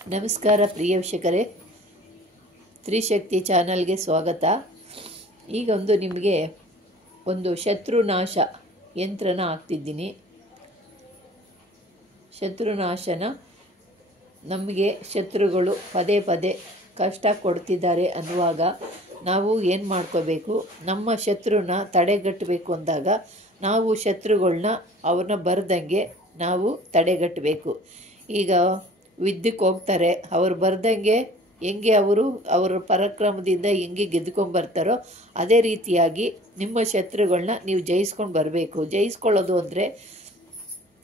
ನಮಸ್ಕಾರ ಪ್ರಿಯ ವೀಕ್ಷಕರೇ, ತ್ರಿಶಕ್ತಿ ಚಾನಲ್ಗೆ ಸ್ವಾಗತ. ಈಗ ನಿಮಗೆ ಒಂದು ಶತ್ರುನಾಶ ಯಂತ್ರನ ಹಾಕ್ತಿದ್ದೀನಿ. ಶತ್ರುನಾಶನ ನಮಗೆ ಶತ್ರುಗಳು ಪದೇ ಪದೇ ಕಷ್ಟ ಕೊಡ್ತಿದ್ದಾರೆ ಅನ್ನುವಾಗ ನಾವು ಏನು ಮಾಡ್ಕೋಬೇಕು, ನಮ್ಮ ಶತ್ರುನ ತಡೆಗಟ್ಟಬೇಕು ಅಂದಾಗ ನಾವು ಶತ್ರುಗಳನ್ನ ಅವ್ರನ್ನ ಬರ್ದಂಗೆ ನಾವು ತಡೆಗಟ್ಟಬೇಕು. ಈಗ ಯುದ್ಧಕ್ಕೆ ಹೋಗ್ತಾರೆ, ಅವ್ರು ಬರ್ದಂಗೆ ಹೆಂಗೆ ಅವರ ಪರಾಕ್ರಮದಿಂದ ಹೆಂಗೆ ಗೆದ್ದುಕೊಂಡ್ಬರ್ತಾರೋ ಅದೇ ರೀತಿಯಾಗಿ ನಿಮ್ಮ ಶತ್ರುಗಳನ್ನ ನೀವು ಜಯಿಸ್ಕೊಂಡು ಬರಬೇಕು. ಜಯಿಸ್ಕೊಳ್ಳೋದು ಅಂದರೆ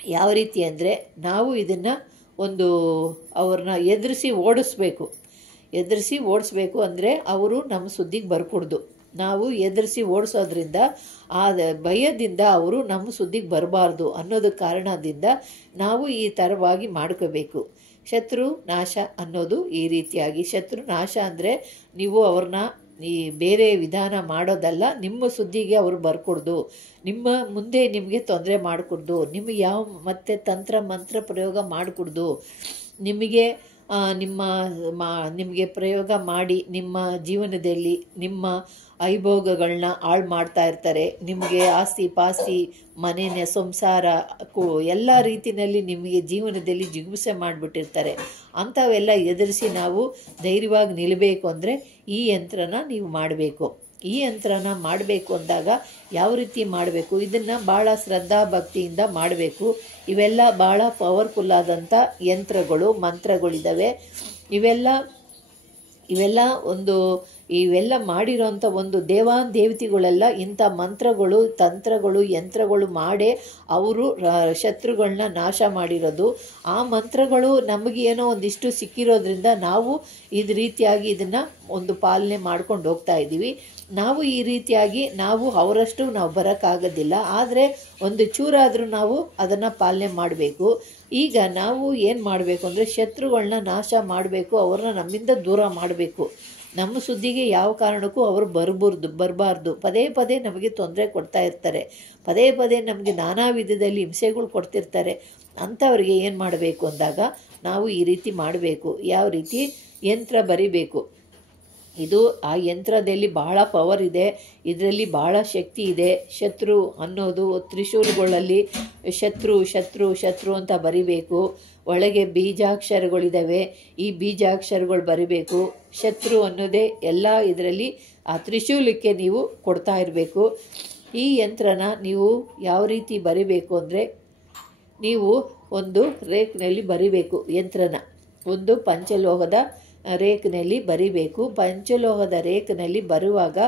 ಯಾವ ರೀತಿ ಅಂದರೆ, ನಾವು ಇದನ್ನು ಅವ್ರನ್ನ ಎದುರಿಸಿ ಓಡಿಸ್ಬೇಕು ಅಂದರೆ ಅವರು ನಮ್ಮ ಸುದ್ದಿಗೆ ಬರ್ಕೊಡ್ದು. ನಾವು ಎದುರಿಸಿ ಓಡಿಸೋದ್ರಿಂದ ಆ ಭಯದಿಂದ ಅವರು ನಮ್ಮ ಸುದ್ದಿಗೆ ಬರಬಾರ್ದು ಅನ್ನೋದು ಕಾರಣದಿಂದ ನಾವು ಈ ಥರವಾಗಿ ಮಾಡ್ಕೋಬೇಕು. ಶತ್ರು ನಾಶ ಅನ್ನೋದು ಈ ರೀತಿಯಾಗಿ. ಶತ್ರು ನಾಶ ಅಂದರೆ ನೀವು ಅವ್ರನ್ನ ಈ ಬೇರೆ ವಿಧಾನ ಮಾಡೋದಲ್ಲ, ನಿಮ್ಮ ಸುದ್ದಿಗೆ ಅವರು ಬರ್ಕೊಡ್ದು, ನಿಮ್ಮ ಮುಂದೆ ನಿಮಗೆ ತೊಂದರೆ ಮಾಡಿಕೊಡ್ದು, ನಿಮಗೆ ಯಾವ ಮತ್ತೆ ತಂತ್ರ ಮಂತ್ರ ಪ್ರಯೋಗ ಮಾಡಿಕೊಡ್ದು, ನಿಮಗೆ ಪ್ರಯೋಗ ಮಾಡಿ ನಿಮ್ಮ ಜೀವನದಲ್ಲಿ ನಿಮ್ಮ ಐಭೋಗಗಳನ್ನ ಹಾಳು ಮಾಡ್ತಾ ಇರ್ತಾರೆ. ನಿಮಗೆ ಆಸ್ತಿ ಪಾಸ್ತಿ ಮನೆಯ ಸಂಸಾರ ಎಲ್ಲ ರೀತಿಯಲ್ಲಿ ನಿಮಗೆ ಜೀವನದಲ್ಲಿ ಜಿಗುಪ್ಸೆ ಮಾಡಿಬಿಟ್ಟಿರ್ತಾರೆ. ಅಂಥವೆಲ್ಲ ಎದುರಿಸಿ ನಾವು ಧೈರ್ಯವಾಗಿ ನಿಲ್ಲಬೇಕು ಅಂದರೆ ಈ ಯಂತ್ರನ ನೀವು ಮಾಡಬೇಕು. ಈ ಯಂತ್ರನ ಮಾಡಬೇಕು ಅಂದಾಗ ಯಾವ ರೀತಿ ಮಾಡಬೇಕು, ಇದನ್ನು ಭಾಳ ಶ್ರದ್ಧಾ ಭಕ್ತಿಯಿಂದ ಮಾಡಬೇಕು. ಇವೆಲ್ಲ ಭಾಳ ಪವರ್ಫುಲ್ ಆದಂಥ ಯಂತ್ರಗಳು, ಮಂತ್ರಗಳಿದ್ದಾವೆ. ಇವೆಲ್ಲ ಮಾಡಿರೋಂಥ ದೇವಾನ್ ದೇವತೆಗಳೆಲ್ಲ ಇಂಥ ಮಂತ್ರಗಳು, ತಂತ್ರಗಳು, ಯಂತ್ರಗಳು ಮಾಡೇ ಅವರು ಶತ್ರುಗಳನ್ನ ನಾಶ ಮಾಡಿರೋದು. ಆ ಮಂತ್ರಗಳು ನಮಗೇನೋ ಒಂದಿಷ್ಟು ಸಿಕ್ಕಿರೋದ್ರಿಂದ ನಾವು ಇದು ರೀತಿಯಾಗಿ ಇದನ್ನು ಪಾಲನೆ ಮಾಡ್ಕೊಂಡು ಹೋಗ್ತಾ ಇದ್ದೀವಿ. ನಾವು ಈ ರೀತಿಯಾಗಿ ಅವರಷ್ಟು ನಾವು ಬರೋಕ್ಕಾಗೋದಿಲ್ಲ, ಆದರೆ ಒಂದು ಚೂರಾದರೂ ನಾವು ಅದನ್ನು ಪಾಲನೆ ಮಾಡಬೇಕು. ಈಗ ನಾವು ಏನು ಮಾಡಬೇಕು ಅಂದರೆ ಶತ್ರುಗಳನ್ನ ನಾಶ ಮಾಡಬೇಕು, ಅವ್ರನ್ನ ನಮ್ಮಿಂದ ದೂರ ಮಾಡಬೇಕು. ನಮ್ಮ ಸುದ್ದಿಗೆ ಯಾವ ಕಾರಣಕ್ಕೂ ಅವರು ಬರಬಾರ್ದು. ಪದೇ ಪದೇ ನಮಗೆ ತೊಂದರೆ ಕೊಡ್ತಾ ಇರ್ತಾರೆ, ಪದೇ ಪದೇ ನಮಗೆ ನಾನಾ ವಿಧದಲ್ಲಿ ಹಿಂಸೆಗಳು ಕೊಡ್ತಿರ್ತಾರೆ. ಅಂಥವ್ರಿಗೆ ಏನು ಮಾಡಬೇಕು ಅಂದಾಗ ನಾವು ಈ ರೀತಿ ಮಾಡಬೇಕು. ಯಾವ ರೀತಿ ಯಂತ್ರ ಬರಿಬೇಕು. ಆ ಯಂತ್ರದಲ್ಲಿ ಬಹಳ ಪವರ್ ಇದೆ, ಇದರಲ್ಲಿ ಬಹಳ ಶಕ್ತಿ ಇದೆ. ಶತ್ರು ಅನ್ನೋದು ತ್ರಿಶೂಲಗಳಲ್ಲಿ ಶತ್ರು ಅಂತ ಬರಿಬೇಕು. ಒಳಗೆ ಬೀಜಾಕ್ಷರಗಳಿದ್ದಾವೆ, ಈ ಬೀಜಾಕ್ಷರಗಳು ಬರಿಬೇಕು. ಶತ್ರು ಅನ್ನೋದೇ ಎಲ್ಲ ಇದರಲ್ಲಿ ಆ ತ್ರಿಶೂಲಕ್ಕೆ ನೀವು ಕೊಡ್ತಾ ಇರಬೇಕು. ಈ ಯಂತ್ರನ ನೀವು ಯಾವ ರೀತಿ ಬರಿಬೇಕು ಅಂದರೆ, ನೀವು ಒಂದು ರೇಕ್ನಲ್ಲಿ ಬರಿಬೇಕು. ಯಂತ್ರನ ಪಂಚಲೋಹದ ರೇಕ್ನಲ್ಲಿ ಬರಿಬೇಕು. ಪಂಚಲೋಹದ ರೇಕ್ನಲ್ಲಿ ಬರುವಾಗ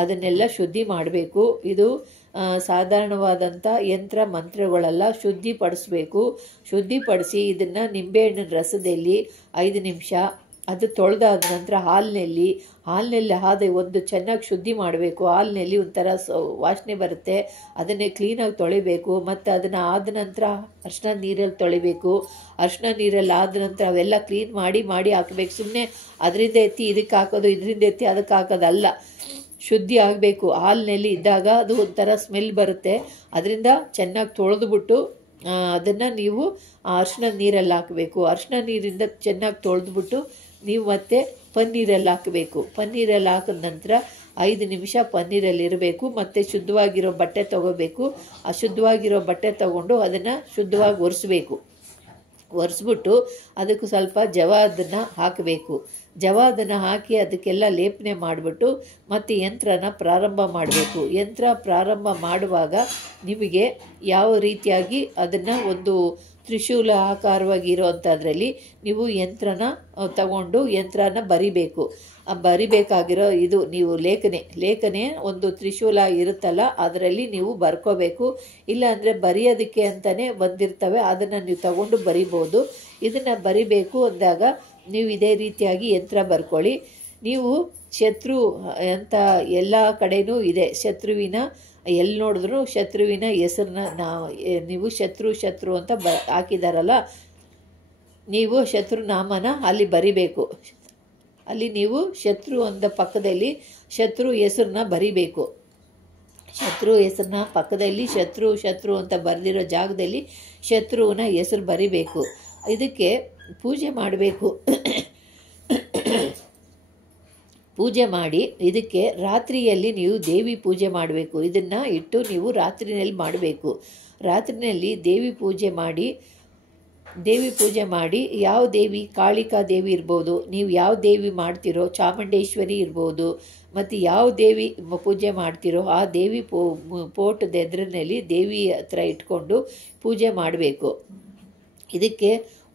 ಅದನ್ನೆಲ್ಲ ಶುದ್ಧಿ ಮಾಡಬೇಕು. ಇದು ಸಾಧಾರಣವಾದಂಥ ಯಂತ್ರ ಮಂತ್ರಗಳೆಲ್ಲ ಶುದ್ಧಿಪಡಿಸ್ಬೇಕು. ಶುದ್ಧಿಪಡಿಸಿ ಇದನ್ನು ನಿಂಬೆಹಣ್ಣಿನ ರಸದಲ್ಲಿ 5 ನಿಮಿಷ ಅದು ತೊಳೆದಾದ ನಂತರ ಹಾಲಿನಲ್ಲಿ ಚೆನ್ನಾಗಿ ಶುದ್ಧಿ ಮಾಡಬೇಕು. ಹಾಲಿನಲ್ಲಿ ಒಂಥರ ವಾಸನೆ ಬರುತ್ತೆ, ಅದನ್ನೇ ಕ್ಲೀನಾಗಿ ತೊಳಿಬೇಕು. ಮತ್ತು ಅದನ್ನು ಆದ ನಂತರ ಅರಿಶಿನ ನೀರಲ್ಲಿ ತೊಳಿಬೇಕು. ಅರಿಶಿನ ನೀರಲ್ಲಿ ಆದ ನಂತರ ಅವೆಲ್ಲ ಕ್ಲೀನ್ ಮಾಡಿ ಹಾಕಬೇಕು. ಸುಮ್ಮನೆ ಅದರಿಂದ ಎತ್ತಿ ಇದಕ್ಕೆ ಹಾಕೋದು, ಇದರಿಂದ ಎತ್ತಿ ಅದಕ್ಕೆ ಹಾಕೋದಲ್ಲ, ಶುದ್ಧಿ ಆಗಬೇಕು. ಹಾಲಿನಲ್ಲಿ ಇದ್ದಾಗ ಅದು ಒಂಥರ ಸ್ಮೆಲ್ ಬರುತ್ತೆ, ಅದರಿಂದ ಚೆನ್ನಾಗಿ ತೊಳೆದುಬಿಟ್ಟು ಅದನ್ನು ನೀವು ಅರಿಶಿನ ನೀರಲ್ಲಿ ಹಾಕಬೇಕು. ಅರಿಶಿನ ನೀರಿಂದ ಚೆನ್ನಾಗಿ ತೊಳೆದ್ಬಿಟ್ಟು ನೀವು ಮತ್ತೆ ಪನ್ನೀರಲ್ಲಿ ಹಾಕಬೇಕು. ಪನ್ನೀರಲ್ಲಿ ಹಾಕಿದ ನಂತರ 5 ನಿಮಿಷ ಪನ್ನೀರಲ್ಲಿ ಇರಬೇಕು. ಮತ್ತು ಶುದ್ಧವಾಗಿರೋ ಬಟ್ಟೆ ತೊಗೋಬೇಕು. ಆ ಶುದ್ಧವಾಗಿರೋ ಬಟ್ಟೆ ತೊಗೊಂಡು ಅದನ್ನು ಶುದ್ಧವಾಗಿ ಒರೆಸ್ಬಿಟ್ಟು ಅದಕ್ಕೆ ಸ್ವಲ್ಪ ಜವಾದನ್ನು ಹಾಕಬೇಕು. ಜವಾದನ್ನು ಹಾಕಿ ಅದಕ್ಕೆಲ್ಲ ಲೇಪನೆ ಮಾಡಿಬಿಟ್ಟು ಮತ್ತು ಯಂತ್ರನ ಪ್ರಾರಂಭ ಮಾಡಬೇಕು. ಯಂತ್ರ ಪ್ರಾರಂಭ ಮಾಡುವಾಗ ನಿಮಗೆ ಯಾವ ರೀತಿಯಾಗಿ ಅದನ್ನು ತ್ರಿಶೂಲ ಆಕಾರವಾಗಿ ಇರೋವಂಥದ್ರಲ್ಲಿ ನೀವು ಯಂತ್ರನ ತಗೊಂಡು ಯಂತ್ರನ ಬರಿಬೇಕು. ಬರಿಬೇಕಾಗಿರೋ ನೀವು ಲೇಖನೆ ತ್ರಿಶೂಲ ಇರುತ್ತಲ್ಲ ಅದರಲ್ಲಿ ನೀವು ಬರ್ಕೋಬೇಕು. ಇಲ್ಲಾಂದರೆ ಬರೆಯೋದಕ್ಕೆ ಅಂತಲೇ ಬಂದಿರ್ತವೆ, ಅದನ್ನು ನೀವು ತಗೊಂಡು ಬರಿಬೋದು. ಇದನ್ನು ಬರಿಬೇಕು ಅಂದಾಗ ನೀವು ಇದೇ ರೀತಿಯಾಗಿ ಯಂತ್ರ ಬರ್ಕೊಳ್ಳಿ. ನೀವು ಶತ್ರು ಅಂತ ಎಲ್ಲ ಕಡೆನೂ ಇದೆ, ಶತ್ರುವಿನ ಎಲ್ಲಿ ನೋಡಿದ್ರು ಶತ್ರುವಿನ ಹೆಸರನ್ನ ನೀವು ಶತ್ರು ಅಂತ ಹಾಕಿದಾರಲ್ಲ, ನೀವು ಶತ್ರುನಾಮನ ಅಲ್ಲಿ ಬರಿಬೇಕು. ಅಲ್ಲಿ ನೀವು ಶತ್ರು ಅಂದ ಪಕ್ಕದಲ್ಲಿ ಶತ್ರು ಹೆಸರನ್ನ ಬರಿಬೇಕು. ಶತ್ರು ಹೆಸರನ್ನ ಪಕ್ಕದಲ್ಲಿ ಶತ್ರು ಅಂತ ಬರೆದಿರೋ ಜಾಗದಲ್ಲಿ ಶತ್ರುವಿನ ಹೆಸರು ಬರಿಬೇಕು. ಇದಕ್ಕೆ ಪೂಜೆ ಮಾಡಬೇಕು. ಪೂಜೆ ಮಾಡಿ ಇದಕ್ಕೆ ರಾತ್ರಿಯಲ್ಲಿ ನೀವು ದೇವಿ ಪೂಜೆ ಮಾಡಬೇಕು. ಇದನ್ನು ಇಟ್ಟು ನೀವು ರಾತ್ರಿಯಲ್ಲಿ ಮಾಡಬೇಕು. ರಾತ್ರಿಯಲ್ಲಿ ದೇವಿ ಪೂಜೆ ಮಾಡಿ ಯಾವ ದೇವಿ, ಕಾಳಿಕಾ ದೇವಿ ಇರ್ಬೋದು, ನೀವು ಯಾವ ದೇವಿ ಮಾಡ್ತಿರೋ, ಚಾಮುಂಡೇಶ್ವರಿ ಇರ್ಬೋದು, ಮತ್ತು ಯಾವ ದೇವಿ ಪೂಜೆ ಮಾಡ್ತಿರೋ ಆ ದೇವಿ ಪೋಟದ ಎದುರಿನಲ್ಲಿ ದೇವಿ ಹತ್ರ ಇಟ್ಕೊಂಡು ಪೂಜೆ ಮಾಡಬೇಕು. ಇದಕ್ಕೆ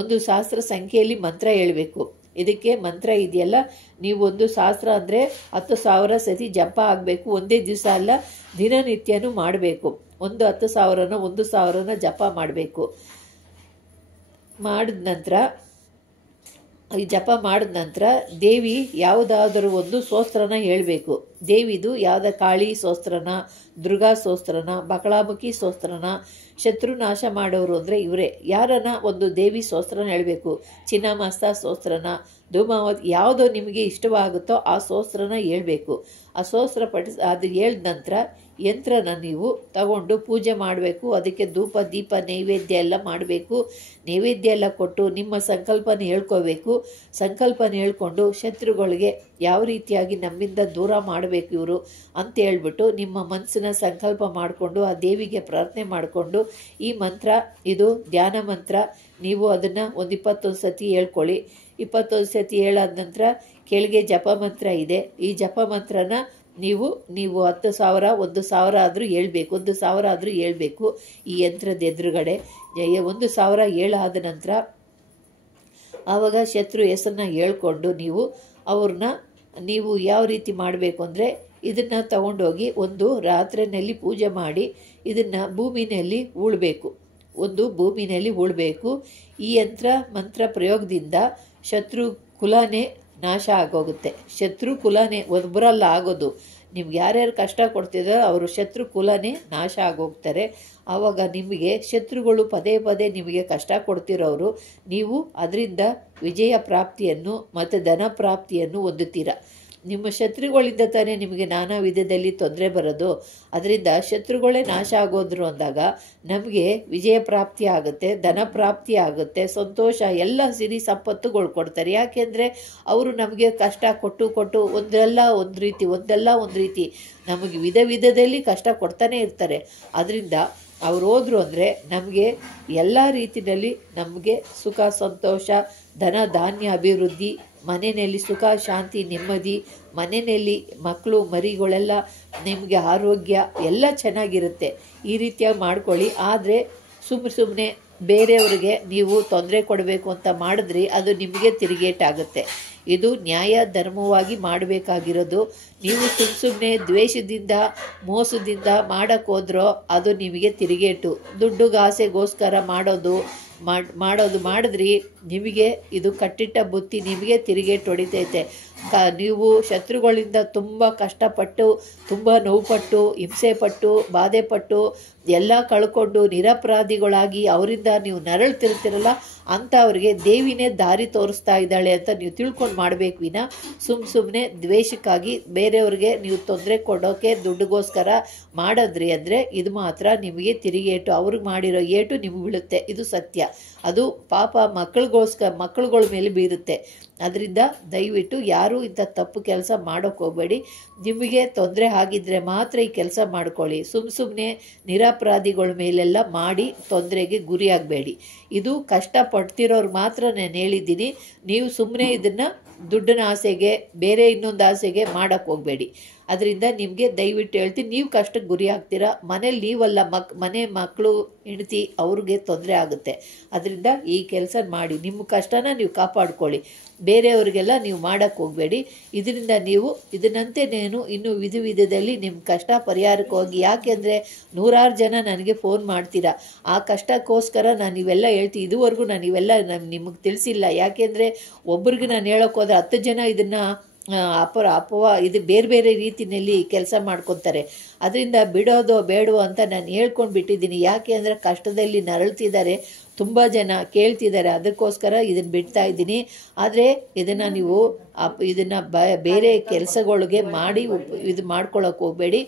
ಒಂದು ಸಹಸ್ರ ಸಂಖ್ಯೆಯಲ್ಲಿ ಮಂತ್ರ ಹೇಳಬೇಕು. ಇದಕ್ಕೆ ಮಂತ್ರ ಇದೆಯಲ್ಲ, ನೀವು ಒಂದು ಸಹಸ್ರ ಅಂದರೆ 10,000 ಸತಿ ಜಪ ಆಗಬೇಕು. ಒಂದೇ ದಿವಸ ಅಲ್ಲ, ದಿನನಿತ್ಯನೂ ಮಾಡಬೇಕು. 10,000ನ ಜಪ ಮಾಡಬೇಕು. ಜಪ ಮಾಡಿದ ನಂತರ ದೇವಿ ಯಾವುದಾದರೂ ಒಂದು ಸ್ತೋತ್ರನ ಹೇಳಬೇಕು. ದೇವಿದು ಯಾವುದ ಕಾಳಿ ಸ್ತೋತ್ರನ, ದುರ್ಗಾ ಸ್ತೋತ್ರನ, ಬಕಳಾಮುಖಿ ಸ್ತೋತ್ರನ, ಶತ್ರು ನಾಶ ಮಾಡೋರು ಅಂದರೆ ಇವರೇ, ಯಾರನ್ನ ಒಂದು ದೇವಿ ಸ್ತೋತ್ರನ ಹೇಳಬೇಕು. ಚಿನ್ನಮಸ್ತ ಸ್ತೋತ್ರನ, ಧೂಮಾವತಿ, ಯಾವುದೋ ನಿಮಗೆ ಇಷ್ಟವಾಗುತ್ತೋ ಆ ಸ್ತೋತ್ರನ ಹೇಳ್ಬೇಕು. ಆ ಸ್ತೋತ್ರ ಅದು ಹೇಳಿದ ನಂತರ ಯಂತ್ರನ ನೀವು ತಗೊಂಡು ಪೂಜೆ ಮಾಡಬೇಕು. ಅದಕ್ಕೆ ಧೂಪ ದೀಪ ನೈವೇದ್ಯ ಎಲ್ಲ ಮಾಡಬೇಕು. ನೈವೇದ್ಯ ಎಲ್ಲ ಕೊಟ್ಟು ನಿಮ್ಮ ಸಂಕಲ್ಪನ ಹೇಳ್ಕೋಬೇಕು. ಸಂಕಲ್ಪನ ಹೇಳ್ಕೊಂಡು ಶತ್ರುಗಳಿಗೆ ಯಾವ ರೀತಿಯಾಗಿ ನಮ್ಮಿಂದ ದೂರ ಮಾಡಬೇಕು ಇವರು ಅಂತ ಹೇಳ್ಬಿಟ್ಟು ನಿಮ್ಮ ಮನಸ್ಸಿನ ಸಂಕಲ್ಪ ಮಾಡಿಕೊಂಡು ಆ ದೇವಿಗೆ ಪ್ರಾರ್ಥನೆ ಮಾಡಿಕೊಂಡು ಈ ಮಂತ್ರ, ಇದು ಧ್ಯಾನ ಮಂತ್ರ, ನೀವು ಅದನ್ನು ಒಂದು 21 ಸತಿ ಹೇಳ್ಕೊಳ್ಳಿ. 21 ಸತಿ ಹೇಳಾದ ನಂತರ ಕೆಳಗೆ ಜಪ ಮಂತ್ರ ಇದೆ. ಈ ಜಪ ಮಂತ್ರನ ನೀವು 10,000 1,000 ಆದರೂ ಹೇಳ್ಬೇಕು. 1,000 ಆದರೂ ಹೇಳ್ಬೇಕು ಈ ಯಂತ್ರದ ಎದುರುಗಡೆ. 1,000 ಹೇಳಾದ ನಂತರ ಆವಾಗ ಶತ್ರು ಹೆಸರನ್ನ ಹೇಳ್ಕೊಂಡು ನೀವು ಯಾವ ರೀತಿ ಮಾಡಬೇಕು ಅಂದರೆ, ಇದನ್ನು ತಗೊಂಡೋಗಿ ಒಂದು ರಾತ್ರಿಯಲ್ಲಿ ಪೂಜೆ ಮಾಡಿ ಇದನ್ನು ಭೂಮಿನಲ್ಲಿ ಉಳ್ಬೇಕು. ಈ ಮಂತ್ರ ಪ್ರಯೋಗದಿಂದ ಶತ್ರು ಕುಲನೇ ನಾಶ ಆಗೋಗುತ್ತೆ. ಶತ್ರು ಕುಲನೇ ಒಬ್ಬರಲ್ಲ ಆಗೋದು. ನಿಮ್ಗೆ ಯಾರ್ಯಾರು ಕಷ್ಟ ಕೊಡ್ತಿದ್ದಾರೋ ಅವರು ಶತ್ರು ಕುಲನೇ ನಾಶ ಆಗೋಗ್ತಾರೆ. ಆವಾಗ ನಿಮಗೆ ಶತ್ರುಗಳು ಪದೇ ನಿಮಗೆ ಕಷ್ಟ ಕೊಡ್ತಿರೋರು, ನೀವು ಅದರಿಂದ ವಿಜಯ ಪ್ರಾಪ್ತಿಯನ್ನು ಮತ್ತು ಧನ ಪ್ರಾಪ್ತಿಯನ್ನು ಹೊಂದುತ್ತೀರ. ನಿಮ್ಮ ಶತ್ರುಗಳಿಂದ ತಾನೇ ನಿಮಗೆ ನಾನಾ ವಿಧದಲ್ಲಿ ತೊಂದರೆ ಬರೋದು. ಅದರಿಂದ ಶತ್ರುಗಳೇ ನಾಶ ಆಗೋದ್ರು ಅಂದಾಗ ನಮಗೆ ವಿಜಯ ಪ್ರಾಪ್ತಿ ಆಗುತ್ತೆ, ಧನ ಪ್ರಾಪ್ತಿ ಆಗುತ್ತೆ, ಸಂತೋಷ, ಎಲ್ಲ ಸಿರಿ ಸಂಪತ್ತುಗಳು ಕೊಡ್ತಾರೆ. ಯಾಕೆಂದರೆ ಅವರು ನಮಗೆ ಕಷ್ಟ ಕೊಟ್ಟು ಒಂದಲ್ಲ ಒಂದು ರೀತಿ ನಮಗೆ ವಿಧದಲ್ಲಿ ಕಷ್ಟ ಕೊಡ್ತಾನೆ ಇರ್ತಾರೆ. ಅದರಿಂದ ಅವ್ರು ಹೋದ್ರು ಅಂದರೆ ನಮಗೆ ಎಲ್ಲ ರೀತಿಯಲ್ಲಿ ನಮಗೆ ಸುಖ, ಸಂತೋಷ, ಧನ ಧಾನ್ಯ, ಅಭಿವೃದ್ಧಿ, ಮನೆಯಲ್ಲಿ ಸುಖ, ಶಾಂತಿ, ನೆಮ್ಮದಿ, ಮನೆಯಲ್ಲಿ ಮಕ್ಕಳು ಮರಿಗಳೆಲ್ಲ, ನಿಮಗೆ ಆರೋಗ್ಯ ಎಲ್ಲ ಚೆನ್ನಾಗಿರುತ್ತೆ. ಈ ರೀತಿಯಾಗಿ ಮಾಡ್ಕೊಳ್ಳಿ. ಆದರೆ ಸುಮ್ಮನೆ ಬೇರೆಯವ್ರಿಗೆ ನೀವು ತೊಂದರೆ ಕೊಡಬೇಕು ಅಂತ ಮಾಡಿದ್ರಿ ಅದು ನಿಮಗೆ ತಿರುಗೇಟಾಗುತ್ತೆ. ಇದು ನ್ಯಾಯ ಧರ್ಮವಾಗಿ ಮಾಡಬೇಕಾಗಿರೋದು. ನೀವು ಸುಮ್ಮನೆ ದ್ವೇಷದಿಂದ ಮೋಸದಿಂದ ಮಾಡೋಕ್ಕೋದ್ರೋ ಅದು ನಿಮಗೆ ತಿರುಗೇಟು. ದುಡ್ಡುಗಾಸೆಗೋಸ್ಕರ ಮಾಡಿದ್ರಿ ನಿಮಗೆ ಇದು ಕಟ್ಟಿಟ್ಟ ಬುತ್ತಿ ನಿಮಗೆ ತಿರುಗೇಟು ಹೊಡಿತೈತೆ. ನೀವು ಶತ್ರುಗಳಿಂದ ತುಂಬ ಕಷ್ಟಪಟ್ಟು, ತುಂಬ ನೋವುಪಟ್ಟು, ಹಿಂಸೆಪಟ್ಟು, ಬಾಧೆಪಟ್ಟು ಎಲ್ಲ ಕಳ್ಕೊಂಡು ನಿರಪರಾಧಿಗಳಾಗಿ ಅವರಿಂದ ನೀವು ನರಳ್ತಿರ್ತೀರಲ್ಲ, ಅಂಥವ್ರಿಗೆ ದೇವಿನೇ ದಾರಿ ತೋರಿಸ್ತಾ ಇದ್ದಾಳೆ ಅಂತ ನೀವು ತಿಳ್ಕೊಂಡು ಮಾಡಬೇಕು. ವಿನ ಸುಮ್ಮನೆ ದ್ವೇಷಕ್ಕಾಗಿ ಬೇರೆಯವ್ರಿಗೆ ನೀವು ತೊಂದರೆ ಕೊಡೋಕ್ಕೆ ದುಡ್ಡುಗೋಸ್ಕರ ಮಾಡಿದ್ರಿ ಅಂದರೆ ಇದು ಮಾತ್ರ ನಿಮಗೆ ತಿರುಗೇಟು. ಅವ್ರಿಗೆ ಮಾಡಿರೋ ಏಟು ನಿಮಗೆ ಬೀಳುತ್ತೆ. ಇದು ಸತ್ಯ. ಅದು ಪಾಪ ಮಕ್ಕಳುಗಳ ಮೇಲೆ ಬೀರುತ್ತೆ. ಅದರಿಂದ ದಯವಿಟ್ಟು ಯಾರೂ ಇಂಥ ತಪ್ಪು ಕೆಲಸ ಮಾಡೋಕ್ಕೆ ಹೋಗಬೇಡಿ. ನಿಮಗೆ ತೊಂದರೆ ಆಗಿದ್ದರೆ ಮಾತ್ರ ಈ ಕೆಲಸ ಮಾಡ್ಕೊಳ್ಳಿ. ಸುಮ್ಮನೆ ನಿರಪರಾಧಿಗಳ ಮೇಲೆಲ್ಲ ಮಾಡಿ ತೊಂದರೆಗೆ ಗುರಿಯಾಗಬೇಡಿ. ಇದು ಕಷ್ಟಪಡ್ತಿರೋರು ಮಾತ್ರ ನಾನು ಹೇಳಿದ್ದೀನಿ. ನೀವು ಸುಮ್ಮನೆ ಇದನ್ನು ದುಡ್ಡಿನ ಆಸೆಗೆ, ಬೇರೆ ಇನ್ನೊಂದು ಆಸೆಗೆ ಮಾಡೋಕ್ಕೆ ಹೋಗಬೇಡಿ. ಅದರಿಂದ ನಿಮಗೆ ದಯವಿಟ್ಟು ಹೇಳ್ತೀನಿ, ನೀವು ಕಷ್ಟಕ್ಕೆ ಗುರಿ ಆಗ್ತೀರಾ. ಮನೇಲಿ ನೀವಲ್ಲ, ಮನೆ ಮಕ್ಕಳು ಹೆಂಡತಿ ಅವ್ರಿಗೆ ತೊಂದರೆ ಆಗುತ್ತೆ. ಅದರಿಂದ ಈ ಕೆಲಸ ಮಾಡಿ ನಿಮ್ಮ ಕಷ್ಟನ ನೀವು ಕಾಪಾಡ್ಕೊಳ್ಳಿ. ಬೇರೆಯವ್ರಿಗೆಲ್ಲ ನೀವು ಮಾಡೋಕ್ಕೆ ಹೋಗಬೇಡಿ. ಇದರಿಂದ ನೀವು ಇದನ್ನಂತೆ ಇನ್ನೂ ವಿಧದಲ್ಲಿ ನಿಮ್ಮ ಕಷ್ಟ ಪರಿಹಾರಕ್ಕೆ ಹೋಗಿ. ಯಾಕೆಂದರೆ 100 ಜನ ನನಗೆ ಫೋನ್ ಮಾಡ್ತೀರಾ. ಆ ಕಷ್ಟಕ್ಕೋಸ್ಕರ ನಾನು ಇವೆಲ್ಲ ಹೇಳ್ತೀನಿ. ಇದುವರೆಗೂ ನಾನು ಇವೆಲ್ಲ ನಿಮಗೆ ತಿಳಿಸಿಲ್ಲ. ಯಾಕೆಂದರೆ ಒಬ್ರಿಗೆ ನಾನು ಹೇಳೋಕ್ಕೋದ್ರೆ 10 ಜನ ಇದನ್ನು ಇದು ಬೇರೆ ರೀತಿಯಲ್ಲಿ ಕೆಲಸ ಮಾಡ್ಕೊತಾರೆ. ಅದರಿಂದ ಬಿಡೋದೋ ಬೇಡವೋ ಅಂತ ನಾನು ಹೇಳ್ಕೊಂಡು ಬಿಟ್ಟಿದ್ದೀನಿ. ಯಾಕೆ ಅಂದರೆ ಕಷ್ಟದಲ್ಲಿ ನರಳ್ತಿದ್ದಾರೆ, ತುಂಬ ಜನ ಕೇಳ್ತಿದ್ದಾರೆ, ಅದಕ್ಕೋಸ್ಕರ ಇದನ್ನು ಬಿಡ್ತಾ ಇದ್ದೀನಿ. ಆದರೆ ಇದನ್ನು ನೀವು ಇದನ್ನು ಬೇರೆ ಕೆಲಸಗಳಿಗೆ ಮಾಡಿ ಇದು ಮಾಡ್ಕೊಳ್ಳೋಕೆ ಹೋಗಬೇಡಿ.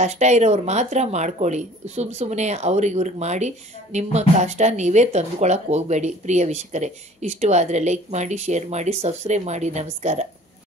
ಕಷ್ಟ ಇರೋರು ಮಾತ್ರ ಮಾಡ್ಕೊಳ್ಳಿ. ಸುಮ್ಮನೆ ಇವ್ರಿಗೆ ಮಾಡಿ ನಿಮ್ಮ ಕಷ್ಟ ನೀವೇ ತಂದುಕೊಳ್ಳೋಕೆ ಹೋಗಬೇಡಿ ಪ್ರಿಯ ವೀಕ್ಷಕರೇ. ಇಷ್ಟವಾದರೆ ಲೈಕ್ ಮಾಡಿ, ಶೇರ್ ಮಾಡಿ, ಸಬ್ಸ್ಕ್ರೈಬ್ ಮಾಡಿ. ನಮಸ್ಕಾರ.